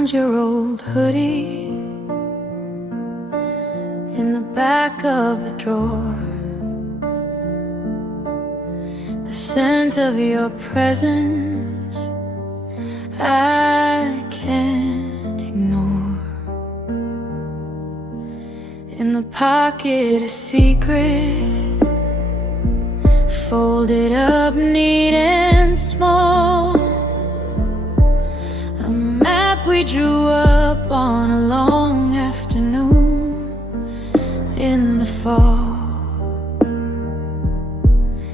found your old hoodie in the back of the drawer. The scent of your presence I can't ignore. In the pocket a secret, folded up neat and small. A map we drew up on a long afternoon in the fall.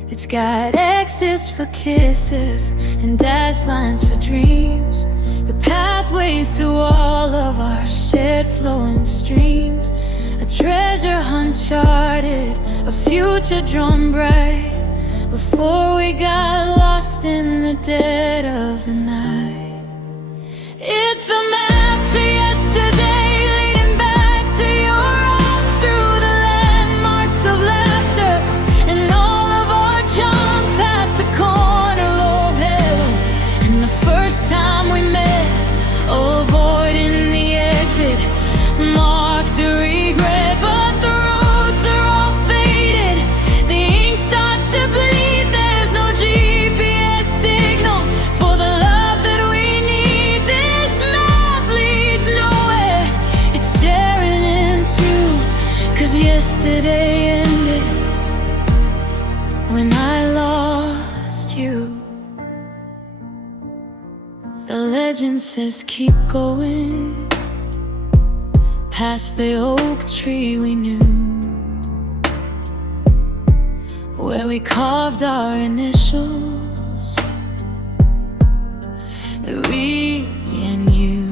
It's got X's for kisses and dash lines for dreams, the pathways to all of our shared flowing streams. A treasure uncharted, a future drawn bright, before we got lost in the dead of the night. It's the map to yesterday, leading back to your arms, through the landmarks of laughter and all of our charms, past the corner of hell and the first time we met, avoiding the exit marked a regret. But the roads are all faded, the ink starts to bleed, there's no GPS signal for the love that we need. This map leads nowhere, it's tearing in two, 'cause yesterday ended when I lost you. The legend says keep going, past the oak tree we knew, where we carved our initials, we and you.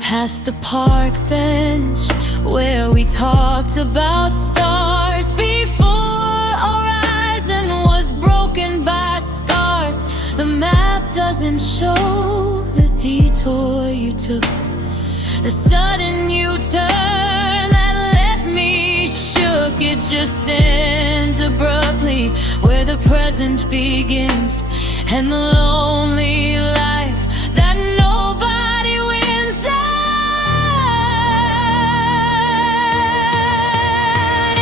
Past the park bench where we talked about stars, before our horizon was broken by scars. The map doesn't show the detour you took, the sudden U-turn that left me shook. It just ends abruptly where the present begins, and the lonely life that nobody wins at.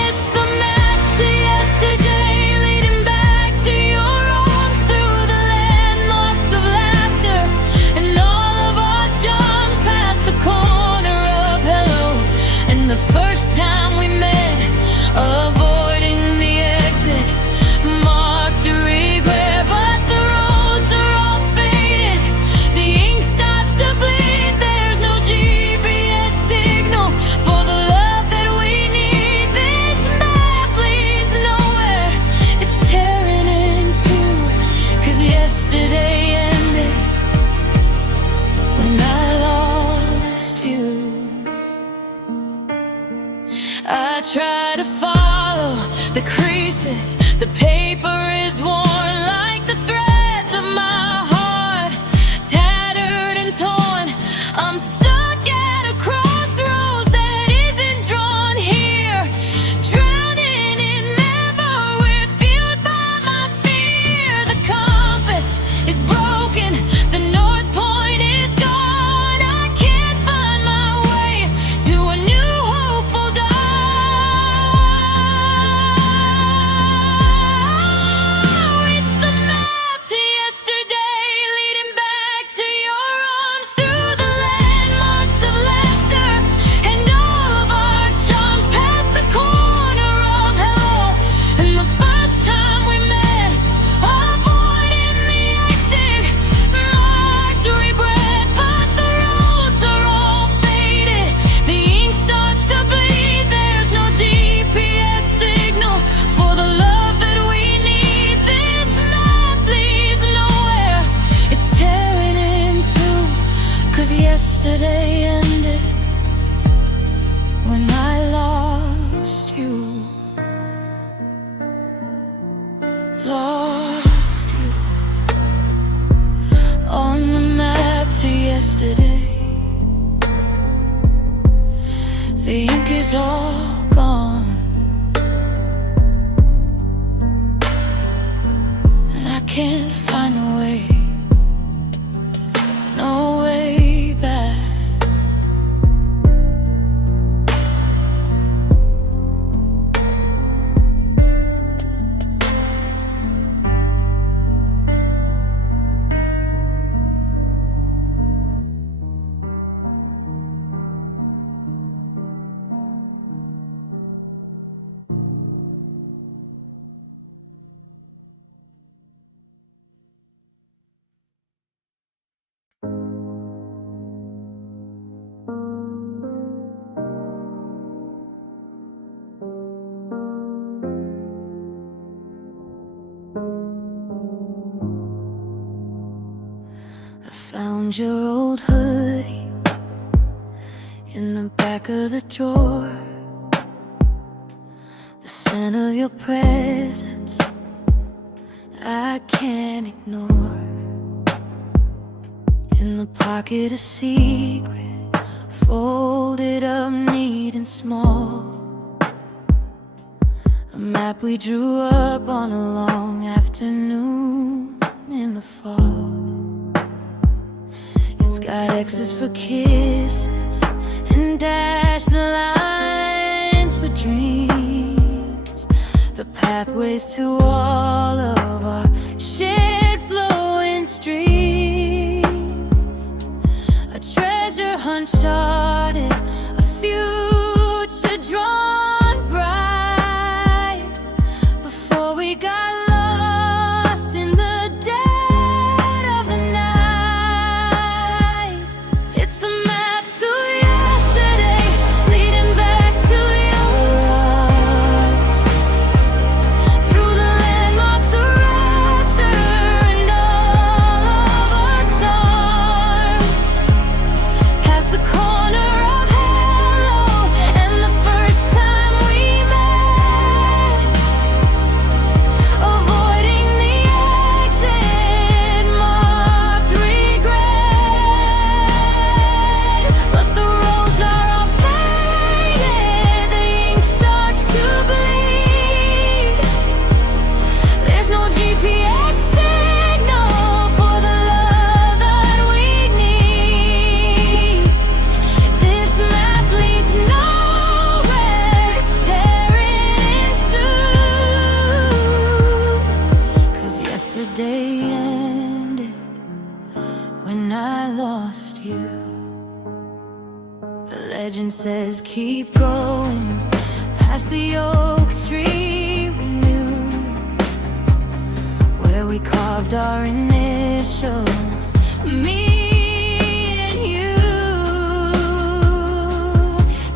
It's the map to yesterday, leading back to your arms, through the landmarks of laughter and all of our charms, past the corner of hello and the first time we met, avoiding the exit marked a regret. But the roads are all faded, the ink starts to bleed, there's no GPS signal for the love that we need. This map leads nowhere, it's tearing in two, 'cause yesterday ended when I lost you. I try to follow the creases, the paper is worn like the threads of my heart, tattered and torn. I'm stuck at a crossroads that isn't drawn here, drowning in memory, fueled by my fear. The compass is broken, the north point is gone. I can't find my way to a new hopeful dawn. It's the map to yesterday, leading back to your arms, through the landmarks of laughter and all of our charms, past the corner of hello and the first time we met, avoiding the exit marked a regret. But the roads are all faded, the ink starts to bleed, there's no GPS signal for the love that we need. This map leads nowhere, it's tearing in two, 'cause yesterday ended when I lost you. Lost you on the map to yesterday. The ink is all gone, and I can't find a way I found your old hoodie in the back of the drawer. The scent of your presence I can't ignore. In the pocket a secret, folded up neat and small. A map we drew up on a long afternoon in the fall. It's got X's for kisses and dashed lines for dreams. The pathways to all of our shared flowing streams. A treasure hunt charted, a future drawn bright, before we got lost in the dead of the night. It's the map to yesterday, leading back to your eyes, through the landmarks of Rasta and all of our charms, past the corner of hello and the first time we met, avoiding the exit marked regret. But the roads are all faded, the ink starts to bleed. There's no GPS signal for the love that we need. This map leads nowhere, it's tearing in two. 'Cause yesterday ended when I lost you. The legend says keep going past the oak tree we knew, where we carved our initials, me and you.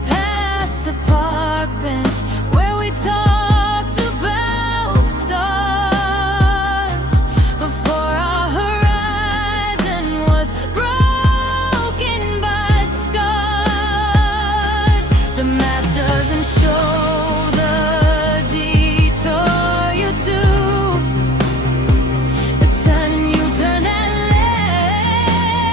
Past the park bench where we talked about stars, before our horizon was broken by scars. The map doesn't show the detour you took, the turn and you turn that left.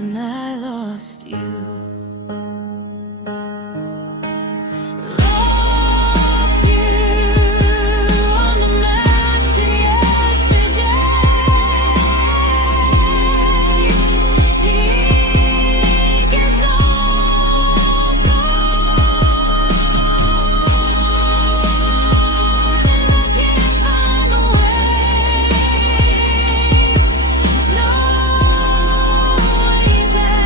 when I lost you. Lost you on the map to yesterday. The ink is all gone, and I can't find a way. No way back.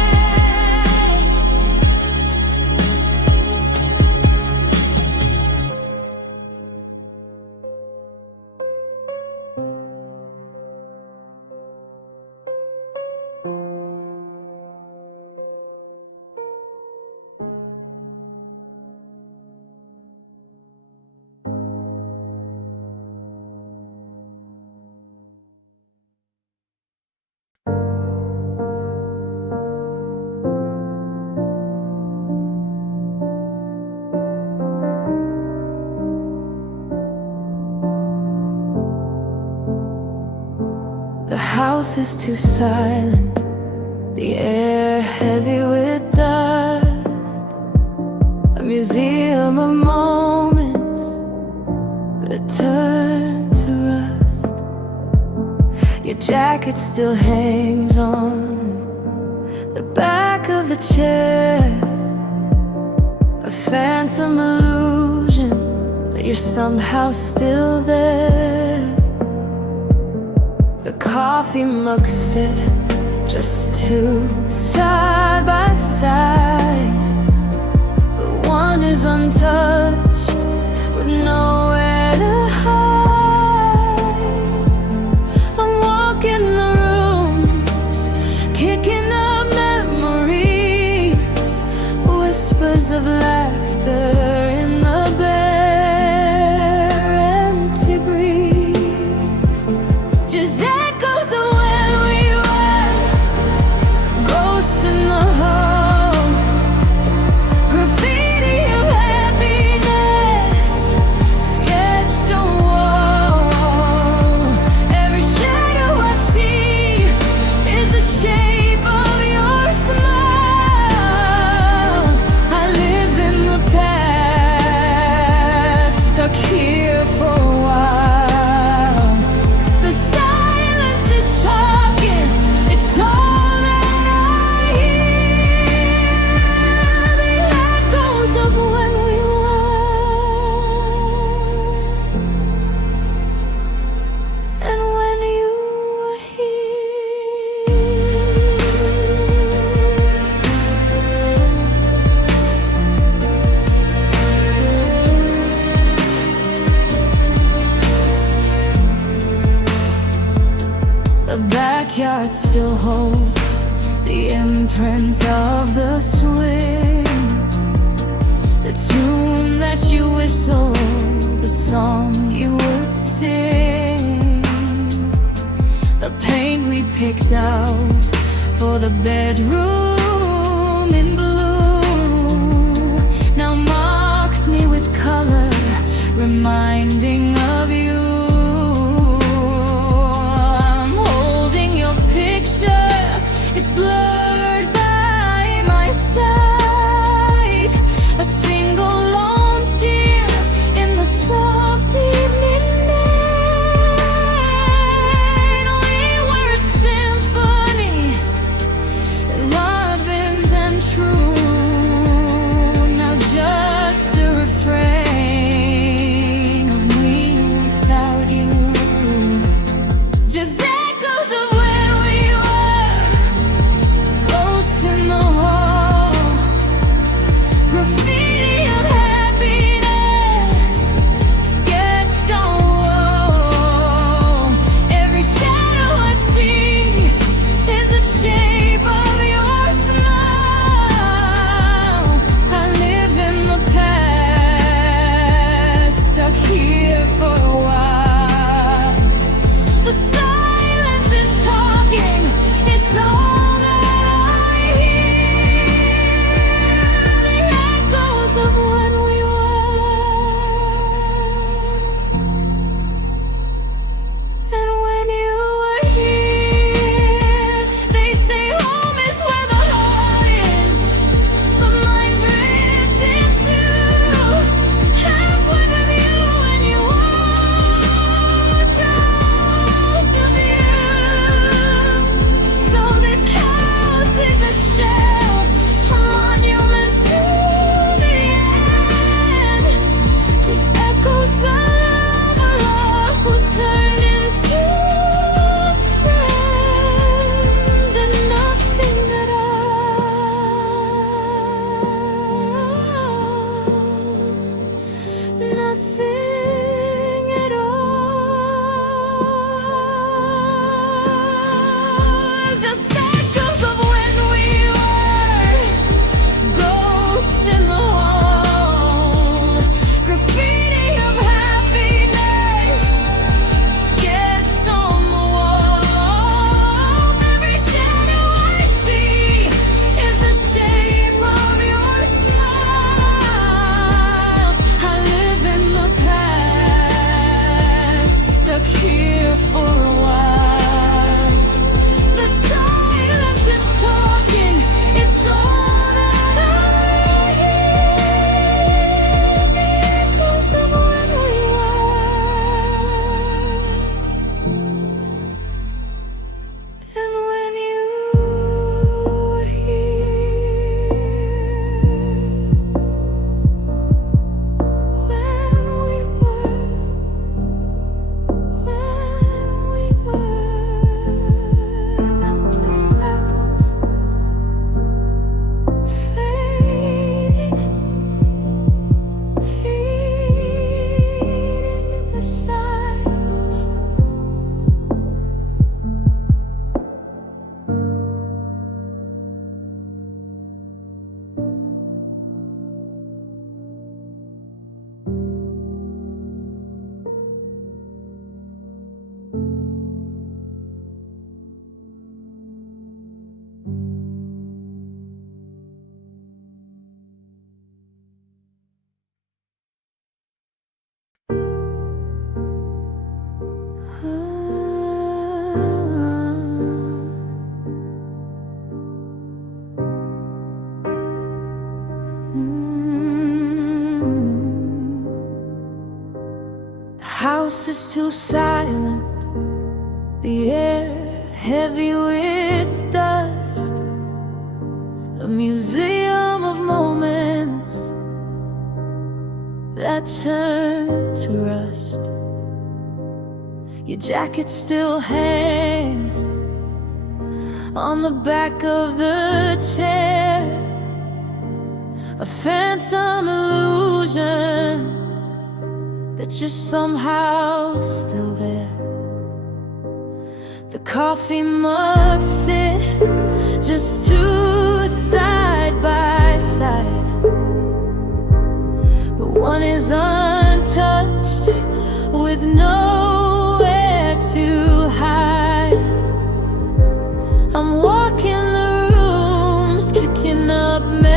The house is too silent, the air heavy with dust, a museum of moments that turn to rust. Your jacket still hangs on the back of the chair, a phantom illusion that you're somehow still there. The coffee mugs sit just two side by side, but one is untouched with nowhere to hide. I'm walking the rooms, kicking up memories, whispers of laughter in the bare empty breeze. Just echoes of where we were, ghosts in the hall, graffiti of happiness sketched on wall. Every shadow I see is the shape of your smile. I live in the past, stuck here for a while. The silence is talking, it's all that I hear. The echoes of when we were, and when you were here. The backyard still holds the imprint of the swing, the tune that you whistled, the song you would sing. The paint we picked out for the bedroom in blue now marks me with color, reminding of you. I'm holding your picture, it's blurred by my sight. A single lone tear in the soft evening night. We were a symphony, loving and true. Now just a refrain of me is a shell, a monument to the end. Just echoes of a love who turned into a friend, and nothing at all. Nothing at all. Just echoes of when we were ghosts in the hall. Graffiti of happiness sketched on the wall. Every shadow I see is the shape of your smile. I live in the past, stuck here for a while. The silence is talking, it's all that I hear. The echoes of when we were, and when you were here. When we were, now just echoes fading, fading in the silence. The house is too silent, the air heavy with dust. A museum of moments that turn to rust. Your jacket still hangs on the back of the chair, a phantom illusion that you're somehow still there. The coffee mugs sit just two side by side, but one is untouched with nowhere to hide. I'm walking the rooms, kicking up memories,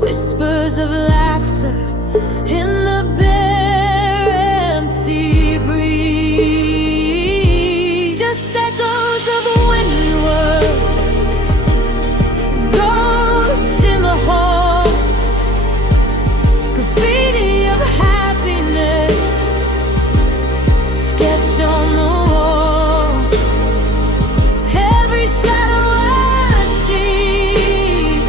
whispers of laughter in the bare empty breeze. Just echoes of when we were ghosts in the hall. Graffiti of happiness sketched on the wall. Every shadow I see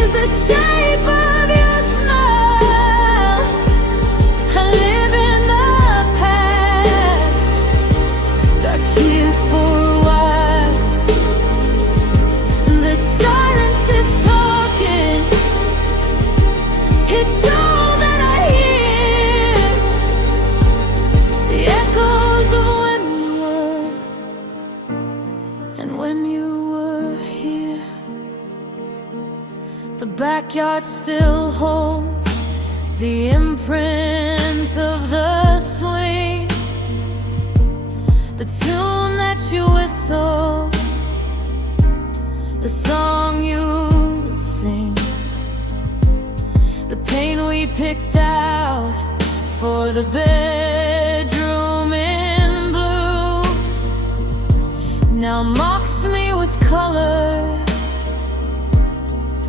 is the shape of your smile. I live in the past, stuck here for a while. The silence is talking, it's all that I hear. The echoes of when we were, and when you were here. The backyard still holds the imprint of the swing, the tune that you whistle, the song you sing, the paint we picked out for the bedroom in blue now mocks me with color,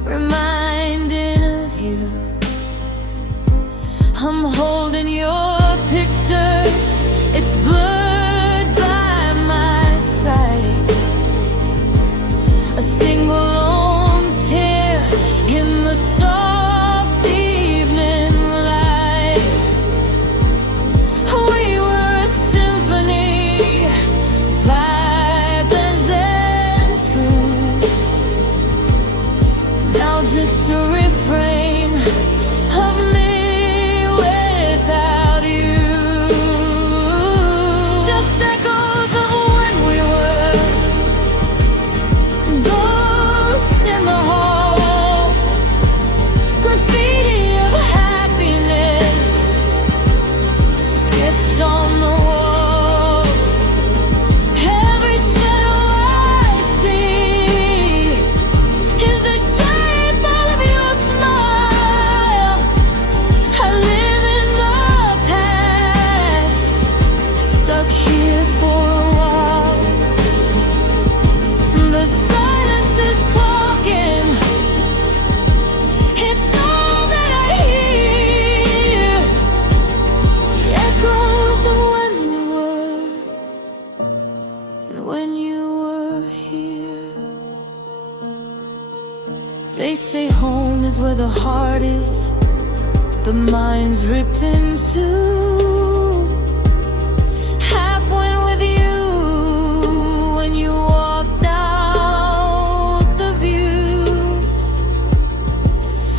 reminding of you. I'm holding your picture, it's blurred by And when you were here, they say home is where the heart is, the mind's ripped in two. Half went with you when you walked out the view.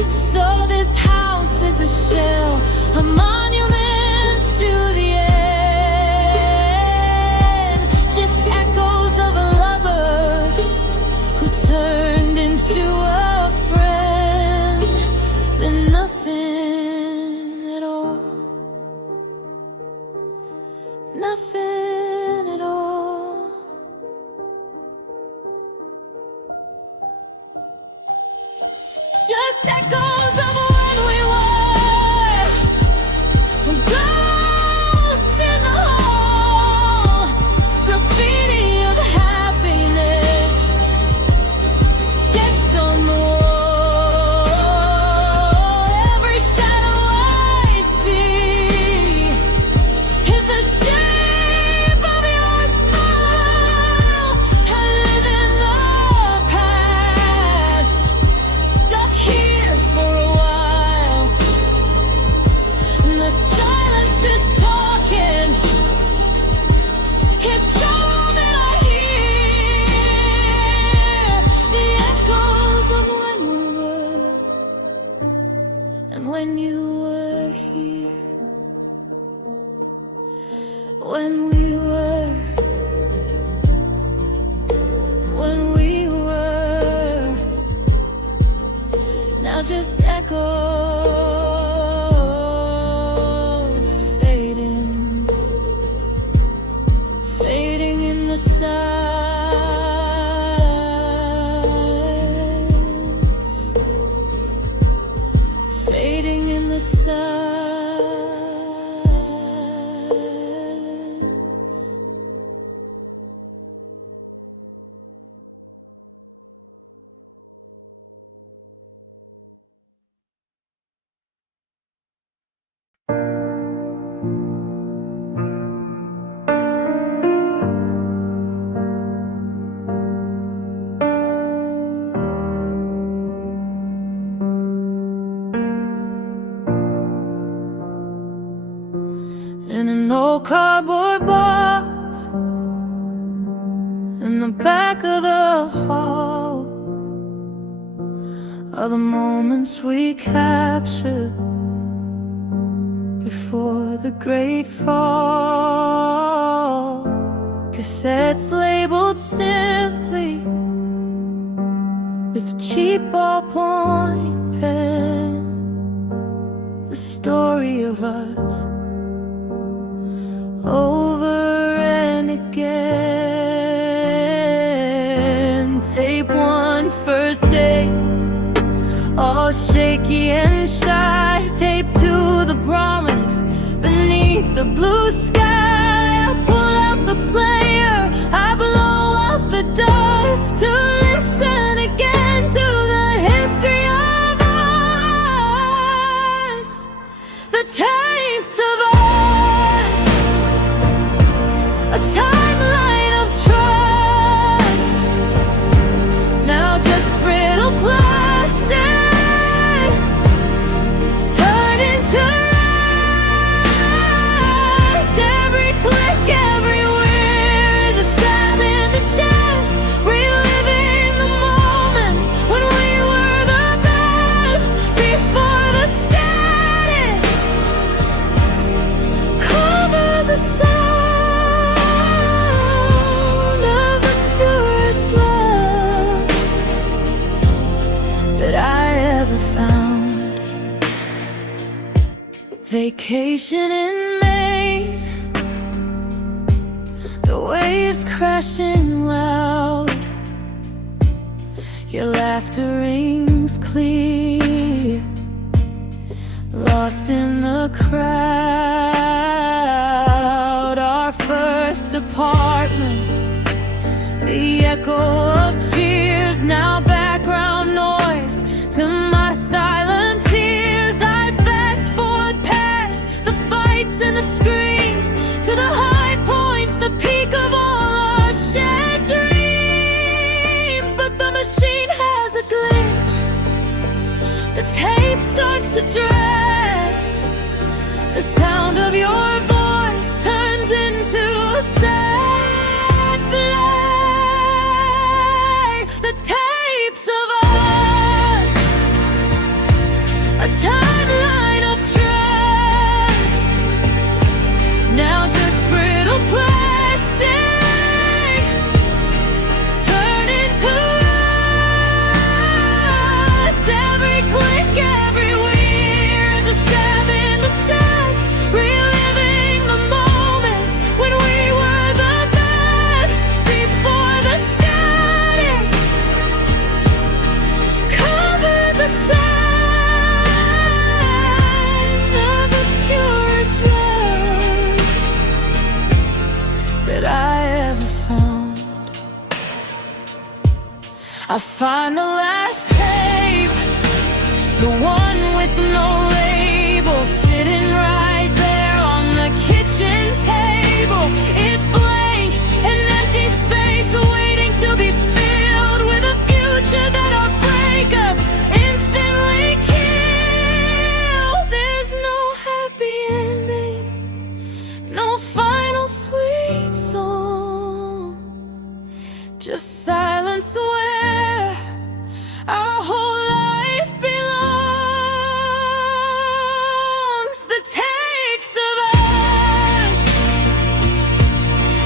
So this house is a shell, a monument to the end. Just echoes of a lover who turned into a friend. Then nothing at all. Nothing at all. Just echoes of when we were, ghosts in the hall, graffiti of happiness sketched on the wall. Every shadow I see is the shape of your smile. I live in the past, stuck here for a while. And the silence is talking. It's all that I hear, the echoes of when we were, and when you were here. When we were, when we were, now just echoes fading, fading in the silence, fading in the silence. In an old cardboard box in the back of the hall are the moments we captured before the great fall. Cassettes labeled simply with a cheap ballpoint pen, the story of us over and again. Tape one, first day, all shaky and shy. Tape two, the promise beneath the blue sky. I pull out the player, I blow off the dust to listen again to the history of us, the tapes of us, a timeline of trust, now just brittle plastic, turned into rust. Every click, every wear is a stab in the chest, reliving the moments when we were the best, before the static covered the sound of the purest love that I ever found. Vacation in Maine, the waves crashing loud, your laughter rings clear, lost in the crowd. Our first apartment, the echo of cheers, now background noise to my silent tears. I fast forward past the fights and the screams to the high points, the peak of all our shares. I find the last tape, the one with no label, sitting right there on the kitchen table. It's blank, an empty space waiting to be filled with a future that our breakup instantly killed. There's no happy ending, no final sweet song, just silence where our whole life belongs. The tapes of us,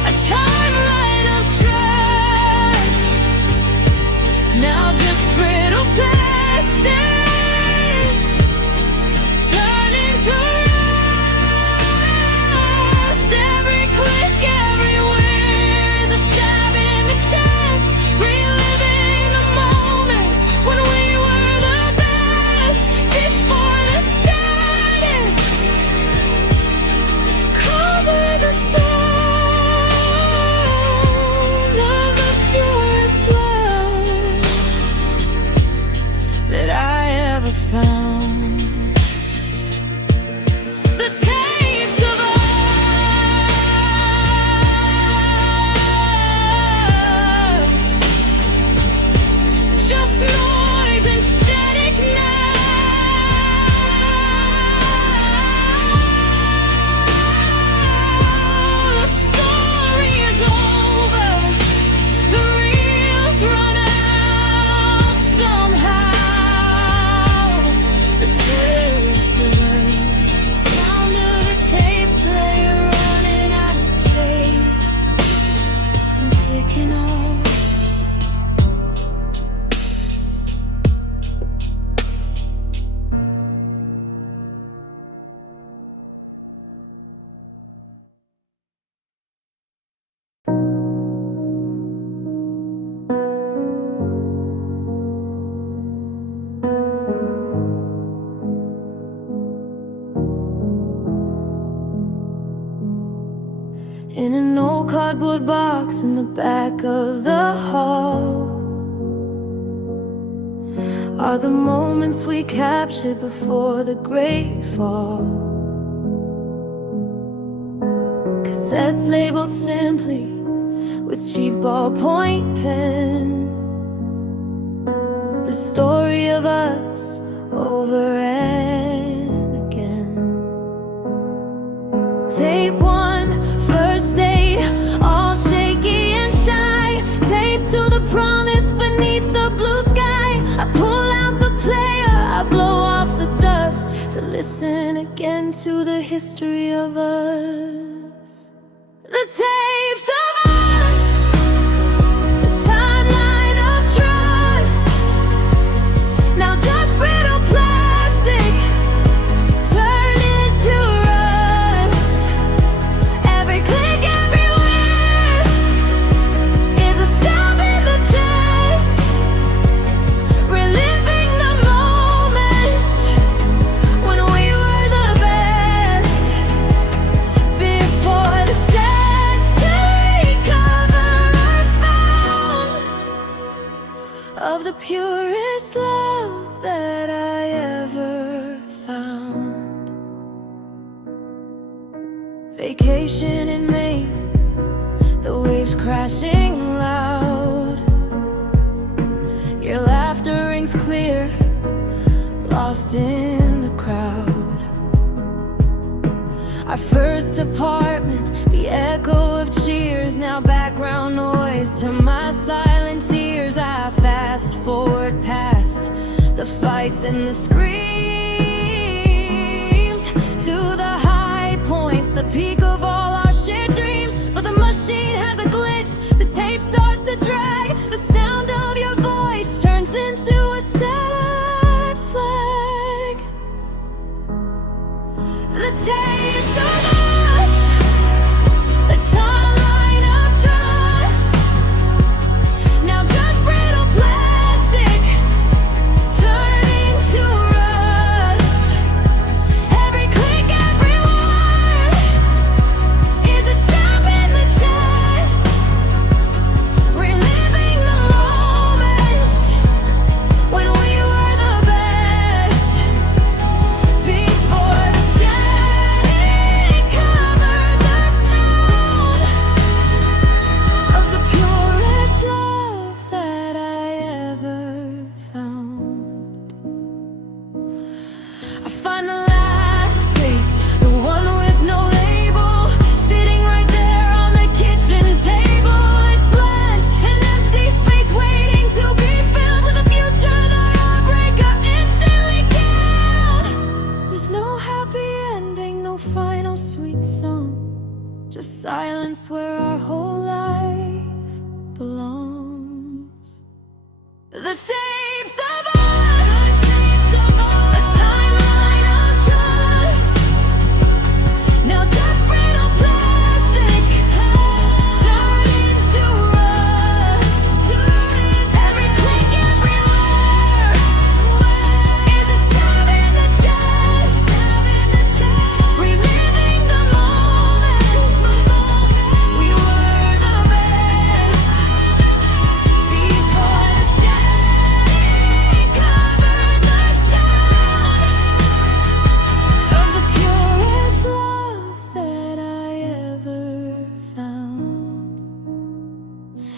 a timeline of tracks, now just brittle plastic, turning to rust. Every click, everywhere is a stab in the chest, reliving the moments when we were the best before the started. Cover the sound of the purest love that I ever found. The tapes of us, just noise and static now. The story is over, the reels run out somehow. The tapes of us, sound of a tape player running out of tape and clicking off. In an old cardboard box in the back of the hall are the moments we captured before the great fall. Cassettes labeled simply with cheap ballpoint pen, the story of us over and again. Tape 1, first date, all shaky and shy. Tape 2, the promise beneath the blue sky. I pull out the player, I blow off the dust to listen again to the history of us. The tapes of us, the timeline of trust, now just brittle plastic, turned into rust. Every click, everywhere is a stab in the chest, reliving the moments when we were the best before the static cover I found of the purest love that I ever found. Vacation in Maine, the waves crashing loud. Your laughter rings clear, lost in the crowd. Our first apartment, the echo of cheers, now background noise to my silent tears. I fast forward past the fights and the screams to the high points, the peak of all our shared dreams. But the machine has a glitch, the tape starts to drag. The sound of your voice turns into a sad flag. The tapes of us, the timeline of trust, now just brittle plastic, turning to rust. Every click, every word is a stab in the chest, reliving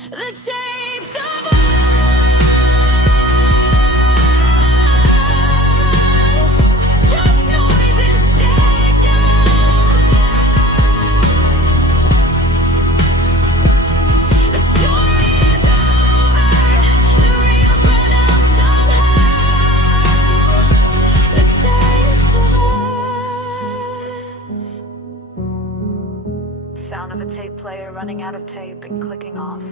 The tapes of us, just noise instead now. The story is over, the reels run out somehow. The tapes of us. Sound of a tape player running out of tape and clicking off.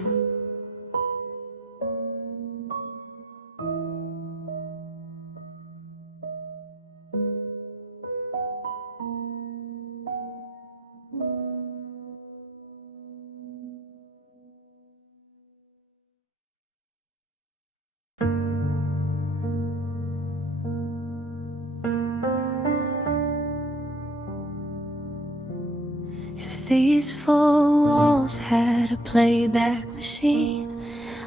If these four walls had a playback machine,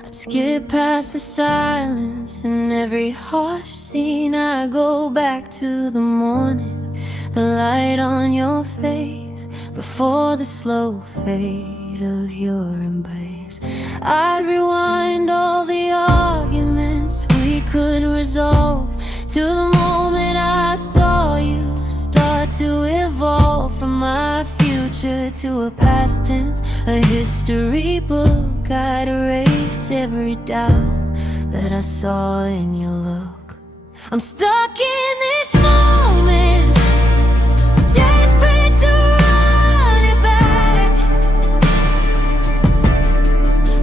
I'd skip past the silence in every harsh scene. I go back to the morning, the light on your face, before the slow fade of your embrace. I'd rewind all the arguments we could resolve to the moment I saw you start to evolve from my future to a past tense, a history book. I'd erase every doubt that I saw in your look. I'm stuck in this moment, desperate to run it back,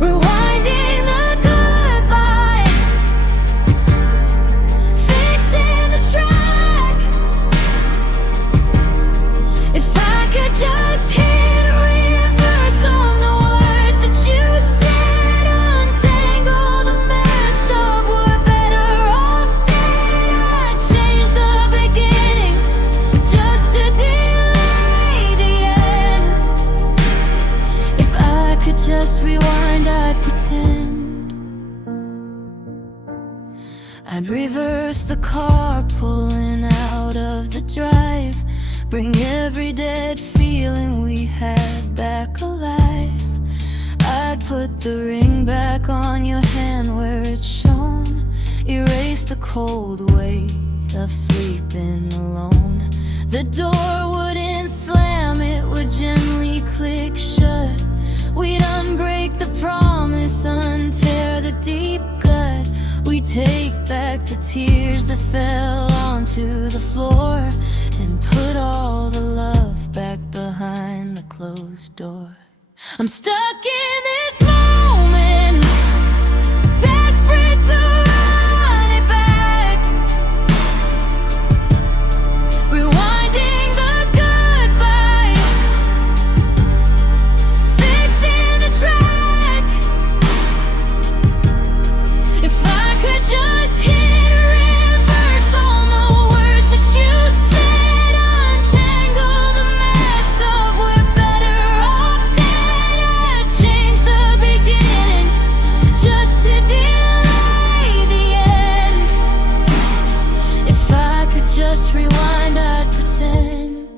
rewinding the goodbye, fixing the track. If I could just hit reverse on the words that you said, untangle the mess of we're better off dead. I'd change the beginning just to delay the end. If I could just rewind, I'd pretend. I'd reverse the car pulling out of the drive, bring every dead feeling we had back alive. I'd put the ring back on your hand where it shone, erase the cold weight of sleeping alone. The door wouldn't slam, it would gently click shut. We'd unbreak the promise, untear the deep gut. We'd take back the tears that fell onto the floor and put all the love back behind the closed door. I'm stuck in this moment, desperate to run it back, rewinding the goodbye, fixing the track. If I could just hit reverse on the words that you said, untangle the mess of we're better off dead. I'd change the beginning just to delay the end. If I could just rewind, I'd pretend.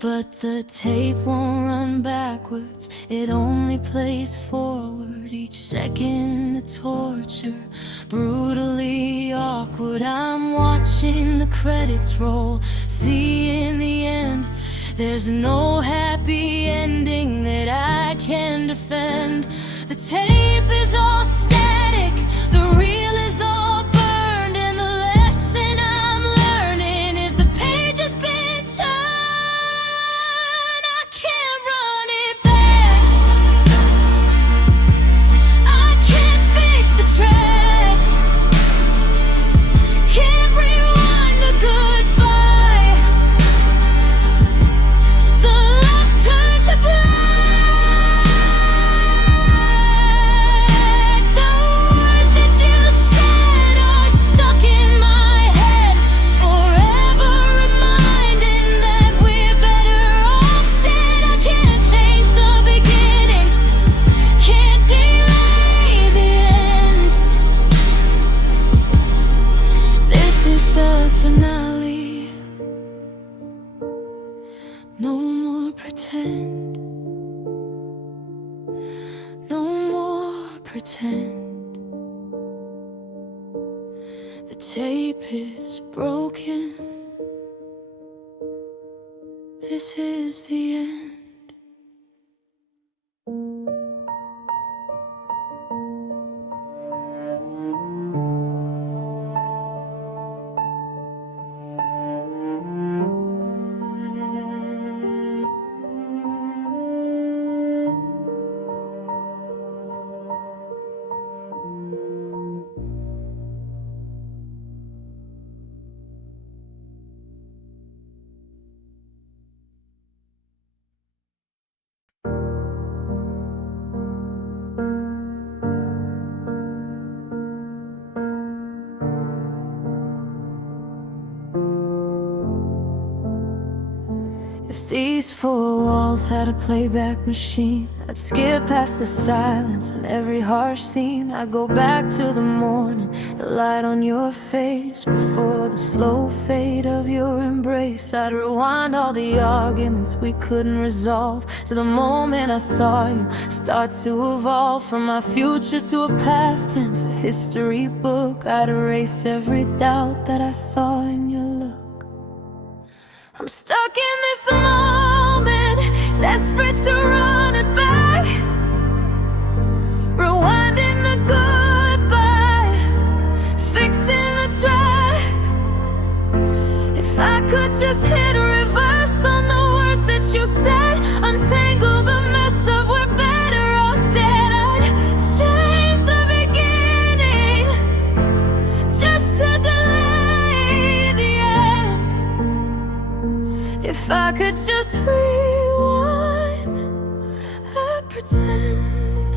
But the tape won't run backwards, it only plays forward. Each second a torture, brutally awkward. I'm watching the credits roll, seeing the end. There's no happy ending that I can defend. The tape is all static, the reel is all burned, and the lesson I'm learning is the page has been turned. I can't run it back, I can't fix the track, can't rewind the goodbye. The love's turned to black, pretend. The tape is broken. This is the end. If these four walls had a playback machine, I'd skip past the silence and every harsh scene. I'd go back to the morning, the light on your face, before the slow fade of your embrace. I'd rewind all the arguments we couldn't resolve, to the moment I saw you start to evolve. From my future to a past tense, a history book. I'd erase every doubt that I saw in your look. I'm stuck in this moment, desperate to run it back, rewinding the goodbye, fixing the track. If I could just hit reverse on the words that you said, untangle the mess of we're better off dead. I'd change the beginning just to delay the end. If I could just rewind, I'd pretend.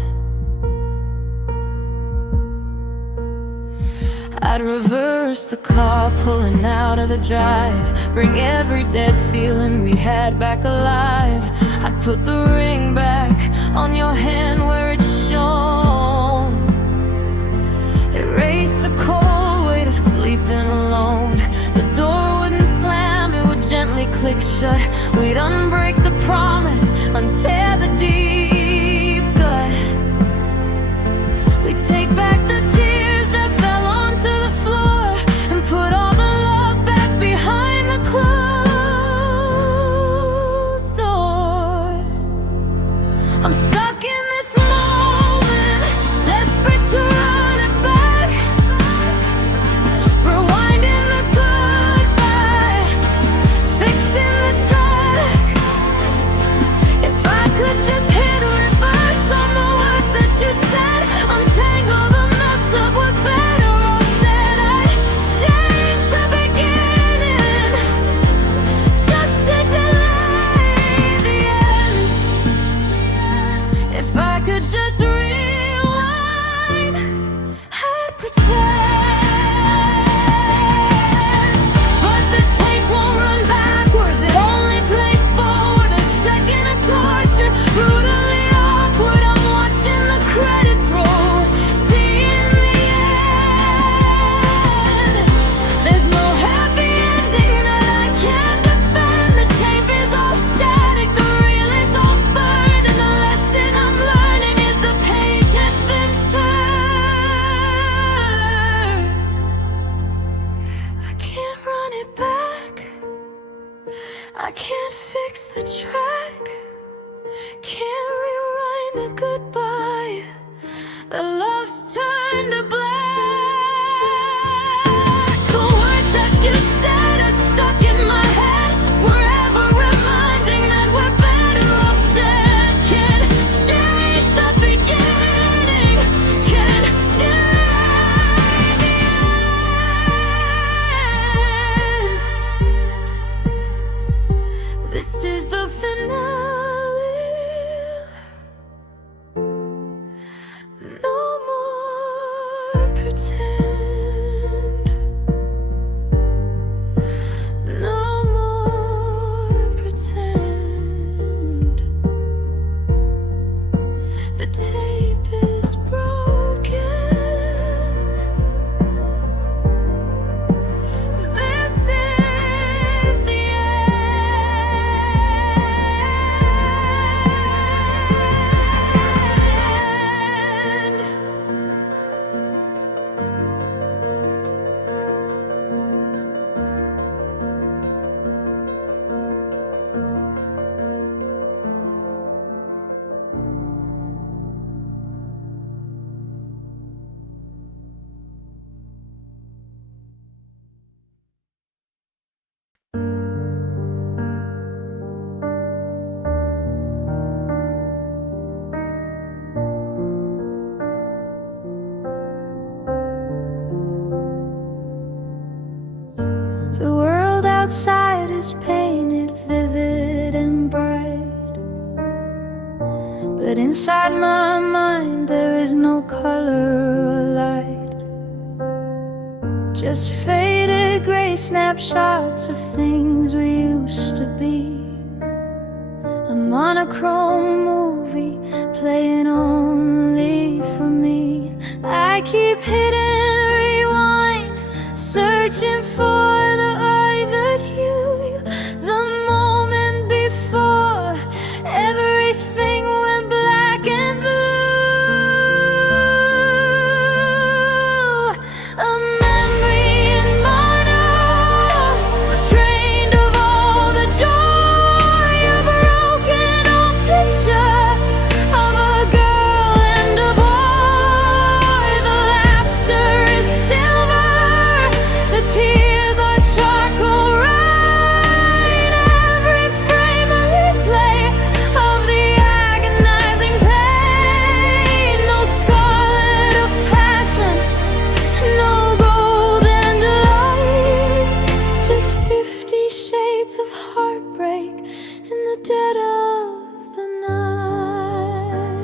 I'd reverse the car pulling out of the drive, bring every dead feeling we had back alive. I'd put the ring back on your hand where it shone, erase the cold weight of sleeping alone. The door wouldn't slam, it would gently click shut. We'd unbreak the promise, untear the deep gut. We'd take back the tears that fell onto the floor, and put all the love back behind the closed door. I'm stuck in this moment, desperate to run it back, rewinding the goodbye, fixing the track. If I could just hit reverse on the words that you said, untangle the mess up, we're better off dead. I'd change the beginning just to delay the end. If I could just rewind, I'd pretend. But the tape won't run backwards, it only plays forward. A second of torture, brutally awkward. I'm watching the credits roll, seeing the end. There's no happy ending that I can defend. The tape is all static, the reel is all burned, and the lesson I'm learning is the page has been turned. I can't run it back, I can't fix the track, can't rewind the goodbye. The love's turned to black. The words that you said are stuck in my head, forever reminding that we're better off dead. Can't change the beginning, can't delay the end. This is the finale. No more pretend. No more pretend. The tape is broken. This is the end. outside is painted vivid and bright, but inside my mind there is no color or light. Just faded gray snapshots of things we used to be. A monochrome movie playing only for me. I keep hitting rewind, searching for the eye that you, the moment before everything went black and blue. A memory in mono, drained of all the joy. A broken old picture of a girl and a boy. The laughter is silver, the tears are charcoal rain. Every frame a replay of the agonizing pain. No scarlet of passion, no golden delight, just 50 shades of heartbreak in the dead of the night.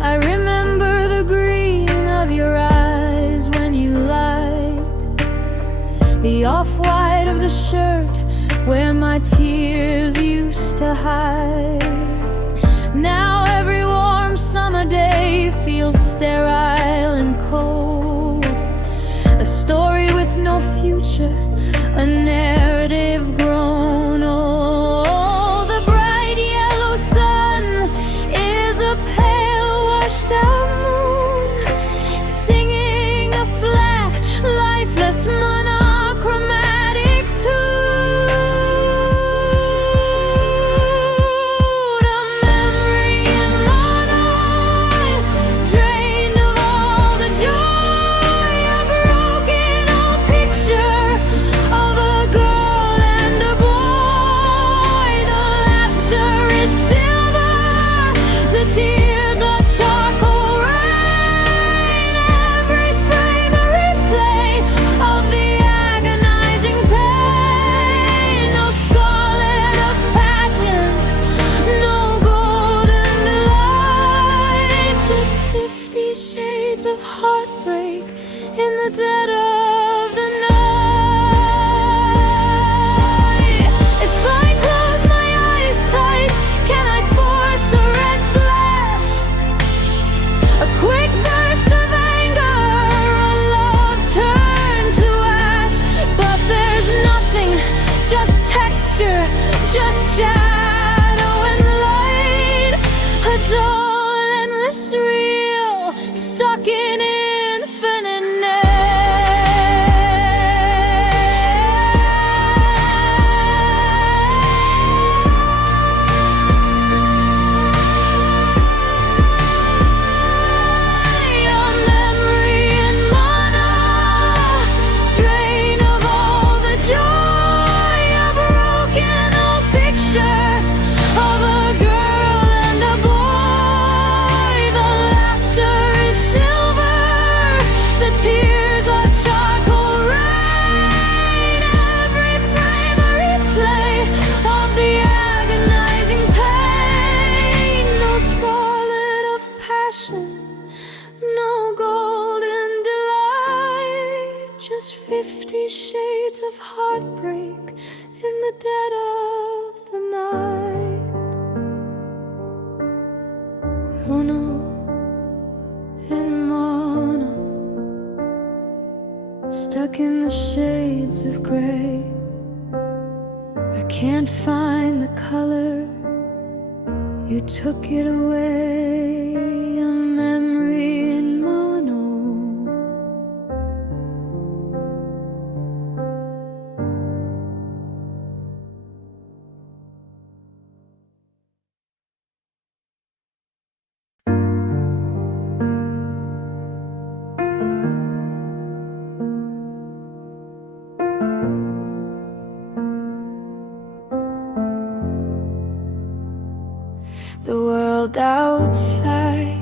I remember the green of your eyes when you lied, the off-white of the shirt where my tears used to hide. Now every warm summer day feels sterile and cold. A story with no future, a narrative grown old. The bright yellow sun is a pale washed out moon, singing a flat, lifeless monochromatic tune. A memory in mono, drained of all the joy. A broken old picture of a girl and a boy. The laughter is silver, the tears are charcoal rain. Every frame a replay of the agonizing pain. No scarlet of passion, no golden delight, just 50 shades of heartbreak in the dead of the night. If I close my eyes tight, can I force a red flash? A quick burst of anger, a love turned to ash. But there's nothing, just texture, just shadow and light. A dull, endless reel, stuck in infinite a memory in mono, drain of all the joy. A broken old picture of a girl and a boy. The laughter is silver, the tears are charcoal rain. Every frame a replay of the agonizing pain. No scarlet of passion, no golden delight, just 50 shades of heartbreak in the dead of the night. Mono in mono, stuck in the shades of gray. I can't find the color, you took it away. A memory in mono. The world outside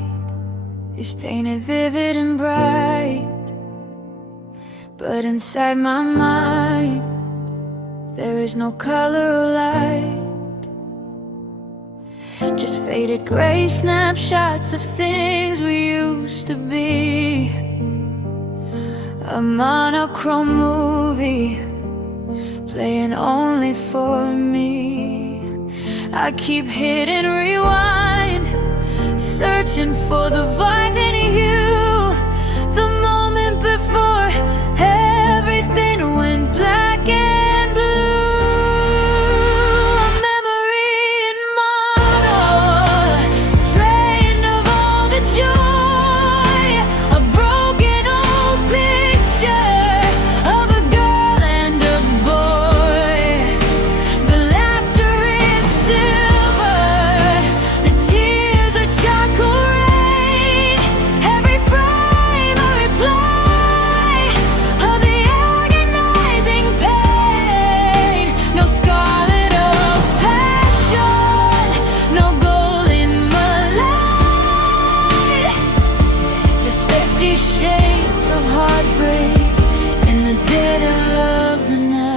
is painted vivid and bright, But inside my mind, there is no color or light, just faded gray snapshots of things we used to be. A monochrome movie playing only for me. I keep hitting rewind, searching for the vibe in you, the moment before everything went black and blue. A memory in mono, drained of all the joy. A broken old picture of a girl and a boy. The laughter is silver, the tears are chocolate rain. Every frame a reply of the agonizing pain. No scarlet of passion, no golden moonlight, just 50 shades of heartbreak in the dead of the night.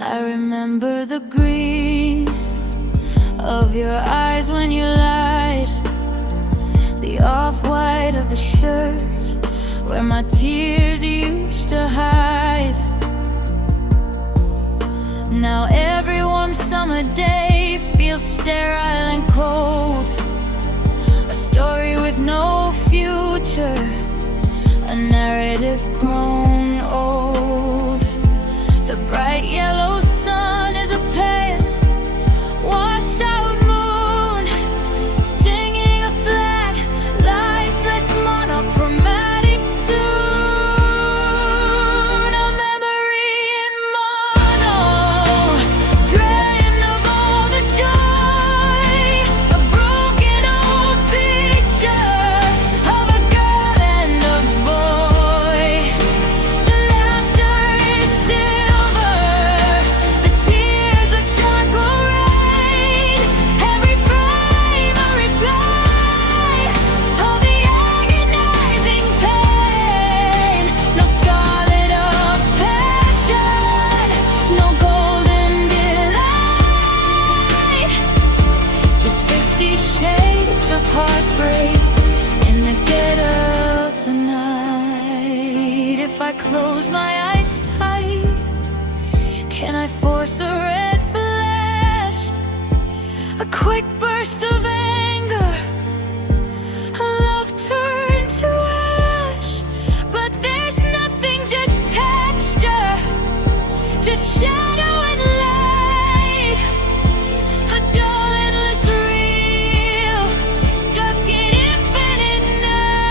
I remember the green of your eyes when you lied, the off-white of the shirt where my tears used to hide. Now every warm summer day feels sterile and cold, a story with no future, a narrative grown old. The bright yellow sun is a pale, washed out moon, singing a flat, lifeless, monochromatic tune. A memory in mono, drained of all the joy. A broken old picture of a girl and a boy. The laughter is silver, the tears are charcoal rain. Every frame a reply of the agonizing pain. No scarlet of passion, no golden delight, just 50 shades of heartbreak in the dead of the night. If I close my eyes tight, can I force a red flash? A quick burst of anger, a love turned to ash. But there's nothing, just texture, just shadow and light. A dull, endless reel, stuck in infinite night.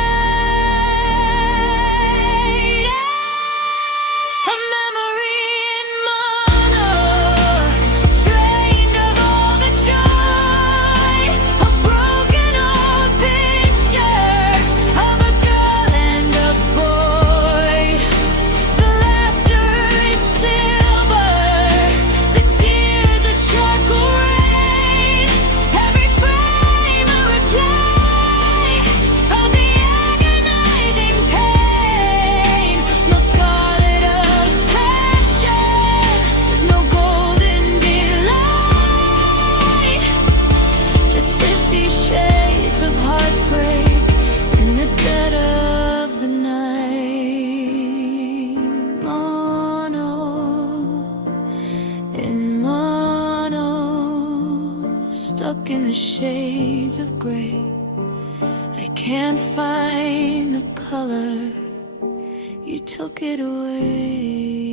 A memory in mono, drained of all the joy. A broken old picture of a girl and a boy. The laughter is silver, the tears are charcoal rain. Every frame a reply of the agonizing pain. No scarlet of passion, no golden delight, just 50 shades of heartbreak in the dead of the night. Mono, in mono, stuck in the shades of gray. I can't find the color, you took it away.